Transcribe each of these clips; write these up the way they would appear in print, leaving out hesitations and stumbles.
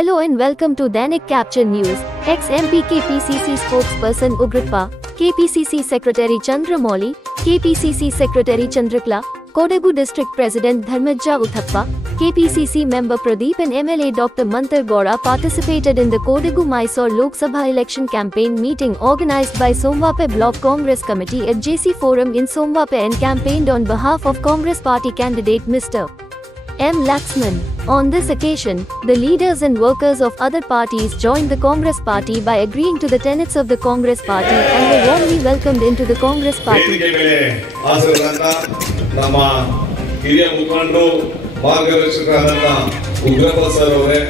Hello and welcome to Dainik Capture News. Ex-MP KPCC spokesperson Ugrappa, KPCC Secretary Chandramouli, KPCC Secretary Chandrakala, Kodagu District President Dharmajja Uthappa, KPCC member Pradeep and MLA Dr. Mantar Gowda participated in the Kodagu Mysore Lok Sabha election campaign meeting organized by Somvape Block Congress Committee at JC Forum in Somvape and campaigned on behalf of Congress party candidate Mr. M. Laxman. On this occasion, the leaders and workers of other parties joined the Congress party by agreeing to the tenets of the Congress party and were warmly welcomed into the Congress party. ಹಿರಿಯ ಮುಖಂಡರು ಮಾರ್ಗದರ್ಶಕರಾದಂತ Ugrappa sir ಅವರೇ,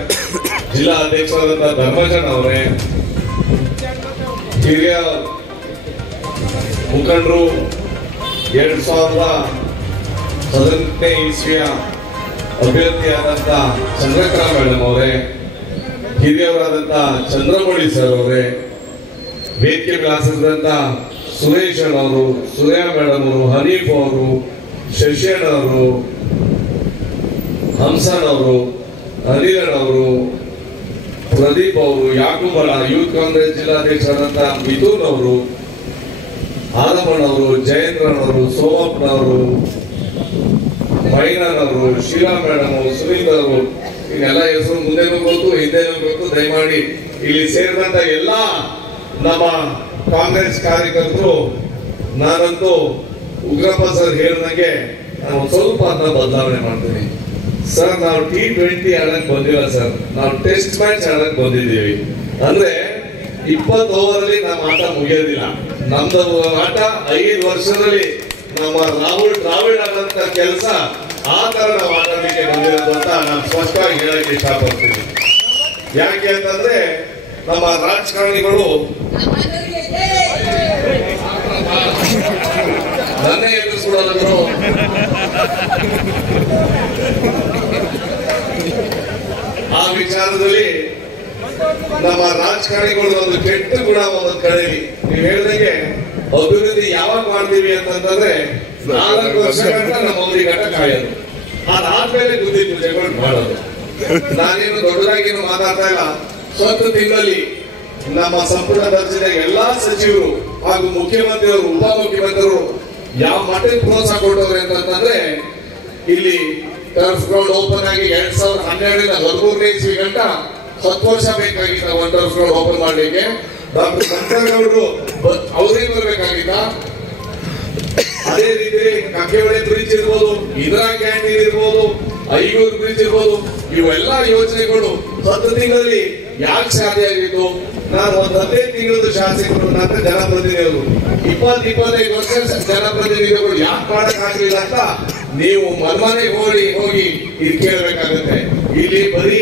ಜಿಲ್ಲಾ ಅಧ್ಯಕ್ಷರಾದಂತ ಧರ್ಮಜನ್ ಅವರೇ, ಹಿರಿಯ ಮುಖಂಡರು 2017ನೇ ಇಸ್ವಿಯ ಅಭ್ಯರ್ಥಿಯಾದಂತ Chandrakala madam ಅವರೇ, ಹಿರಿಯವರಾದಂತ Chandramouli sir ಅವರೇ, ವೇದಿಕೆ ವಿಳಾಸದಂತ ಸುರೇಶ್ ಅವರು, ಸೂರ್ಯ ಮೇಡಮ್ ಅವರು, ಹನೀಫ್ ಅವರು, ಶಶಿಯಣ್ಣ ಅವರು, ಹಂಸನ್ ಅವರು, ಅನಿಲ್ ಅವರು, ಪ್ರದೀಪ್ ಅವರು, ಯಾಕೂಬಳ, ಯೂತ್ ಕಾಂಗ್ರೆಸ್ ಜಿಲ್ಲಾಧ್ಯಕ್ಷರಾದಂತ ಮಿಥುನ್ ಅವರು, ಆದಮಣ್ಣ ಅವರು, ಜಯೇಂದ್ರನ್ ಅವರು, ಸೋಮಪ್ಪನವರು, ಮೈನನ್ ಅವರು, ಶೀಲಾ ಮೇಡಮ್ ಅವರು, ಸುನೀಲ್ ಅವರು, ಇನ್ನೆಲ್ಲ ಹೆಸರು ಮುಂದೆನೂ ಗೊತ್ತು ಹಿಂದೆನೂ ಗೊತ್ತು. ದಯಮಾಡಿ ಇಲ್ಲಿ ಸೇರಿದಂತ ಎಲ್ಲ ನಮ್ಮ ಕಾಂಗ್ರೆಸ್ ಕಾರ್ಯಕರ್ತರು, ನಾನಂತೂ ಉಗ್ರಪ್ಪ ಸರ್ ಹೇಳಿದಂಗೆ ನಾವು ಸ್ವಲ್ಪ ಅದನ್ನ ಬದಲಾವಣೆ ಮಾಡ್ತೀನಿ ಸರ್. ನಾವು T20 ಆಡಕ್ ಬಂದಿಲ್ಲ ಸರ್, ನಾವು ಟೆಸ್ಟ್ ಮ್ಯಾಚ್ ಆಡಕ್ ಬಂದಿದ್ದೀವಿ. ಅಂದ್ರೆ 20 ಓವರ್ ಅಲ್ಲಿ ನಮ್ಮ ಆಟ ಮುಗಿಯೋದಿಲ್ಲ. ನಮ್ದು ಆಟ 5 ವರ್ಷದಲ್ಲಿ ನಮ್ಮ ರಾಹುಲ್ ದ್ರಾವಿಡ್ ಆದಂತ ಕೆಲಸ ಆ ತರ ನಾವು ಆಟಕ್ಕೆ ಬಂದಿರೋದು ಅಂತ ನಾನು ಸ್ಪಷ್ಟವಾಗಿ ಹೇಳಕ್ಕೆ ಇಷ್ಟಪಡ್ತೀನಿ. ಯಾಕೆ ಅಂತಂದ್ರೆ ನಮ್ಮ ರಾಜಕಾರಣಿಗಳು ನನ್ನೇ ಎದುರಿಸ್ಬಿಡೋದ್ರು. ಆ ವಿಚಾರದಲ್ಲಿ ನಮ್ಮ ರಾಜಕಾರಣಿಗಳು ಒಂದು ಕೆಟ್ಟ ಗುಣ ಒಂದೊಂದು ಕಡೆಯಲ್ಲಿ ನೀವು ಹೇಳಿದಂಗೆ ಅಭಿವೃದ್ಧಿ ಯಾವಾಗ ಮಾಡ್ತೀವಿ ಅಂತಂದ್ರೆ 4 ವರ್ಷ ಗಂಟ ನಮ್ಮ ಅವ್ರಿಗೆ ಗಂಟ ಕಾಯೋದು, ಅದಾದ್ಮೇಲೆ ಬುದ್ಧಿ ಪೂಜೆಗಳು ಮಾಡೋದು. ನಾನೇನು ದೊಡ್ಡದಾಗೇನು ಮಾತಾಡ್ತಾ ಇಲ್ಲ. 10 ತಿಂಗಳಲ್ಲಿ ನಮ್ಮ ಸಂಪುಟ ದರ್ಜೆಯ ಎಲ್ಲಾ ಸಚಿವರು ಹಾಗೂ ಮುಖ್ಯಮಂತ್ರಿಯವರು, ಉಪಮುಖ್ಯಮಂತ್ರಿಯವರು ಯಾವ ಮಟ್ಟಕ್ಕೆ ಪ್ರೋತ್ಸಾಹ ಕೊಟ್ಟವ್ರೆ ಅಂತಂದ್ರೆ, ಇಲ್ಲಿ ಟರ್ಫ್ ಗ್ರೌಂಡ್ ಓಪನ್ ಆಗಿ 2012ರಿಂದ 13ನೇ ಇಸ್ವಿ ಗಂಟ 10 ವರ್ಷ ಬೇಕಾಗಿತ್ತ ಒಂದು ಟರ್ಫ್ ಗ್ರೌಂಡ್ ಓಪನ್ ಮಾಡ್ಲಿಕ್ಕೆ. ಡಾಕ್ಟರ್ ಶಂಕರಗೌಡರು ಅವರೇ ಬರ್ಬೇಕಾಗಿತ್ತ. ಅದೇ ರೀತಿ ಕಕ್ಕೆಹೊಳೆ ಬ್ರಿಡ್ಜ್ ಇರ್ಬೋದು, ಇಂದಿರಾ ಕ್ಯಾಂಟೀನ್ ಇರ್ಬೋದು, ಐಗೂರು ಬ್ರಿಡ್ಜ್ ಇರ್ಬೋದು, ಇವೆಲ್ಲ ಯೋಜನೆಗಳು 10 ತಿಂಗಳಲ್ಲಿ ಯಾಕೆ ಸಾಧ್ಯ ಆಗಿತ್ತು? ನಾನು ಒಂದು 15 ತಿಂಗಳದ್ದು ಶಾಸಕರು, ನನ್ನ ಜನಪ್ರತಿನಿಧಿಗಳು 20-25 ವರ್ಷ ಜನಪ್ರತಿನಿಧಿಗಳು ಯಾಕೆ ಮಾಡಕ್ ಆಗ್ಲಿಲ್ಲ ಅಂತ ನೀವು ಮನೆಗೆ ಹೋಗಿ ಇದು ಕೇಳಬೇಕಾಗುತ್ತೆ. ಇಲ್ಲಿ ಬರೀ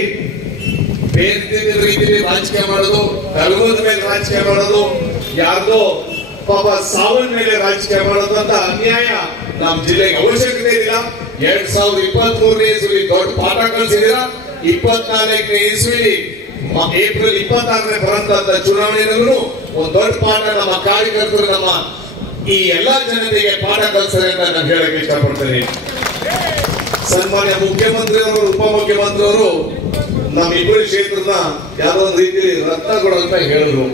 ಬೇರೆ ರೀತಿಯಲ್ಲಿ ರಾಜಕೀಯ ಮಾಡೋದು, ಕಲಮದ ಮೇಲೆ ರಾಜಕೀಯ ಮಾಡೋದು, ಯಾರ್ದೋ ಪಾಪ ಸಾವನ್ ಮೇಲೆ ರಾಜಕೀಯ ಮಾಡೋದು ಅಂತ ಅನ್ಯಾಯ ನಮ್ಮ ಜಿಲ್ಲೆಗೆ ಅವಶ್ಯಕತೆ ಇಲ್ಲ. 2023ನೇ ಇಸ್ವಿ ದೊಡ್ಡ ಪಾಠ ಕಲಿಸಿದೀರಾ. 24ನೇ ಇಸ್ವಿ ಏಪ್ರಿಲ್ 26ನೇ ಬರಂತ ಚುನಾವಣೆಯಲ್ಲೂ ಒಂದು ದೊಡ್ಡ ಪಾಠ ನಮ್ಮ ಕಾರ್ಯಕರ್ತರು, ನಮ್ಮ ಈ ಎಲ್ಲಾ ಜನತೆಗೆ ಪಾಠ ಕಲಿಸ್ತಾರೆ ಅಂತ ನಾನು ಹೇಳಕ್ಕೆ ಇಷ್ಟಪಡ್ತೇನೆ. ಸನ್ಮಾನ್ಯ ಮುಖ್ಯಮಂತ್ರಿಯವರು, ಉಪಮುಖ್ಯಮಂತ್ರಿಯವರು ನಮ್ಮ ಇಬ್ಬರು ಕ್ಷೇತ್ರದ ಯಾವ್ದೋ ಒಂದು ರೀತಿಯಲ್ಲಿ ರತ್ನಗಳು ಅಂತ ಹೇಳಿದ್ರು.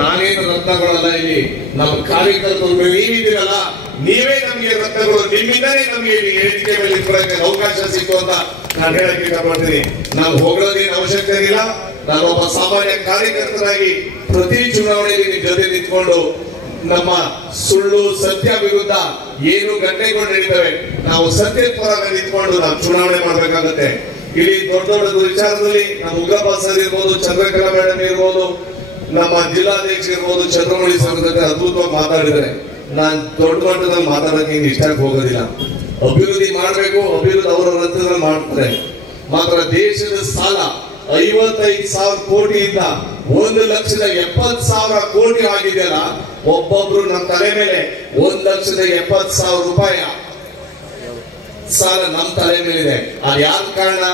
ನಾನೇನು ರತ್ನಗಳಲ್ಲ, ಇಲ್ಲಿ ನಮ್ಮ ಕಾರ್ಯಕರ್ತರು ನೀವಿದ್ದೀರಲ್ಲ, ನೀವೇ ನಮಗೆ ರತ್ನಗಳು, ನಿಮ್ಮಿಂದಲೇ ನಮಗೆ ಇಲ್ಲಿ ವೇದಿಕೆ ಮೇಲೆ ಇಟ್ಕೊಳ್ಳಕ್ಕೆ ಅವಕಾಶ ಸಿಕ್ತು ಅಂತ ನಾನು ಹೇಳಕ್ಕೆ ಇಷ್ಟಪಡ್ತೀನಿ. ನಾವು ಹೋಗೋದೇನು ಅವಶ್ಯಕತೆ ಇಲ್ಲ. ನಾನು ಒಬ್ಬ ಸಾಮಾನ್ಯ ಕಾರ್ಯಕರ್ತರಾಗಿ ಪ್ರತಿ ಚುನಾವಣೆಯಲ್ಲಿ ನಿಮ್ ಜೊತೆ ನಿಂತ್ಕೊಂಡು ನಮ್ಮ ಸುಳ್ಳು ಸತ್ಯ ವಿರುದ್ಧ ಏನು ಘಟನೆಗಳು ನಡೀತವೆ, ನಾವು ಸತ್ಯದ ಪರ ನಿಂತ್ಕೊಂಡು ನಾವು ಚುನಾವಣೆ ಮಾಡ್ಬೇಕಾಗುತ್ತೆ. ಇಲ್ಲಿ ದೊಡ್ಡ ದೊಡ್ಡ ವಿಚಾರದಲ್ಲಿ ನಮ್ಮ ಉಗ್ರಪ್ಪ ಸರ್ ಇರ್ಬೋದು, ಚಂದ್ರಕಲಾ ಮೇಡಮ್ ಇರ್ಬೋದು, ನಮ್ಮ ಜಿಲ್ಲಾಧ್ಯಕ್ಷ ಇರ್ಬೋದು, ಚಂದ್ರಮೌಳಿ ಸರ್ ಜೊತೆ ಅದ್ಭುತವಾಗಿ ಮಾತಾಡಿದರೆ ನಾನ್ ದೊಡ್ಡ ಮಟ್ಟದಲ್ಲಿ ಮಾತಾಡಕ್ಕೆ ಇಷ್ಟಕ್ಕೆ ಹೋಗೋದಿಲ್ಲ. ಅಭಿವೃದ್ಧಿ ಮಾಡಬೇಕು, ಅಭಿವೃದ್ಧಿ ಅವರ ರಥದಲ್ಲಿ ಮಾಡ್ತಾರೆ. ಮಾತ್ರ ದೇಶದ ಸಾಲ 55,000 ಕೋಟಿಯಿಂದ 1,70,000 ಕೋಟಿ ಆಗಿದೆಯಲ್ಲ, ಒಬ್ಬೊಬ್ರು ನಮ್ಮ ತಲೆ ಮೇಲೆ 1,70,000 ರೂಪಾಯಿ ಸಾಲ ನಮ್ಮ ತಲೆ ಮೇಲಿದೆ. ಅದು ಯಾರ ಕಾರಣ?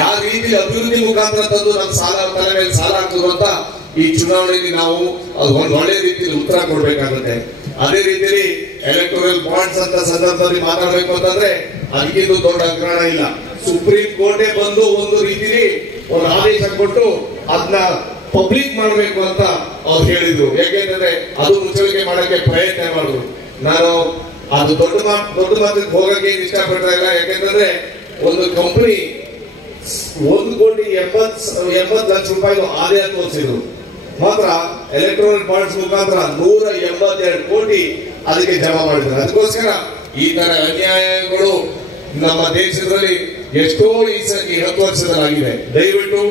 ಯಾವ ರೀತಿ ಅಭಿವೃದ್ಧಿ ಮುಖಾಂತರ ತಂದು ನಮ್ಮ ಸಾಲ ತಲೆ ಮೇಲೆ ಸಾಲ ಹಾಕಿದ್ರು ಅಂತ ಈ ಚುನಾವಣೆಯಲ್ಲಿ ನಾವು ಒಂದು ಒಳ್ಳೆ ರೀತಿಯಲ್ಲಿ ಉತ್ತರ ಕೊಡ್ಬೇಕಾಗುತ್ತೆ. ಅದೇ ರೀತಿಯಲ್ಲಿ ಎಲೆಕ್ಟೋರಲ್ ಬಾಂಡ್ಸ್ ಅಂತ ಸಂದರ್ಭದಲ್ಲಿ ಮಾತಾಡಬೇಕು ಅಂತಂದ್ರೆ ಅದಕ್ಕಿಂತ ದೊಡ್ಡ ಹಗರಣ ಇಲ್ಲ. ಸುಪ್ರೀಂ ಕೋರ್ಟೇ ಬಂದು ಒಂದು ರೀತಿಯಲ್ಲಿ ಒಂದು ಆದೇಶ ಕೊಟ್ಟು ಅದನ್ನ ಪಬ್ಲಿಕ್ ಮಾಡಬೇಕು ಅಂತ ಅವ್ರು ಹೇಳಿದ್ರು. ಯಾಕೆಂದ್ರೆ ಅದು ಮುಚ್ಚಳಿಕೆ ಮಾಡಕ್ಕೆ ಪ್ರಯತ್ನ ಮಾಡಿದ್ರು. ನಾನು ಅದು ದೊಡ್ಡ ಮಾತಿಗೆ ಹೋಗಕ್ಕೆ ಇಷ್ಟಪಡ್ತಾ ಇಲ್ಲ. ಯಾಕೆಂದ್ರೆ ಒಂದು ಕಂಪನಿ 1,80,00,000 ಆದಾಯ ತೋರಿಸಿದ್ರು. ಮಾತ್ರ ಎಲೆಕ್ಟ್ರಾನಿಕ್ ಬಾಂಡ್ಸ್ ಮುಖಾಂತರ 182 ಕೋಟಿ ಅದಕ್ಕೆ ಜಮಾ ಮಾಡಿದ್ದಾರೆ. ಅದಕ್ಕೋಸ್ಕರ ಈ ತರ ಅನ್ಯಾಯಗಳು ನಮ್ಮ ದೇಶದಲ್ಲಿ ಎಷ್ಟೋ ಈ 10 ವರ್ಷದಲ್ಲಾಗಿದೆ. ದಯವಿಟ್ಟು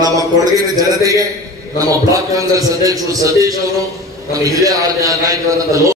ನಮ್ಮ ಕೊಡಗಿನ ಜನತೆಗೆ ನಮ್ಮ ಬ್ಲಾಕ್ ಕಾಂಗ್ರೆಸ್ ಅಧ್ಯಕ್ಷರು ಸತೀಶ್ ಅವರು, ನಮ್ಮ ಹಿರಿಯ ನಾಯಕರಾದಂತಹ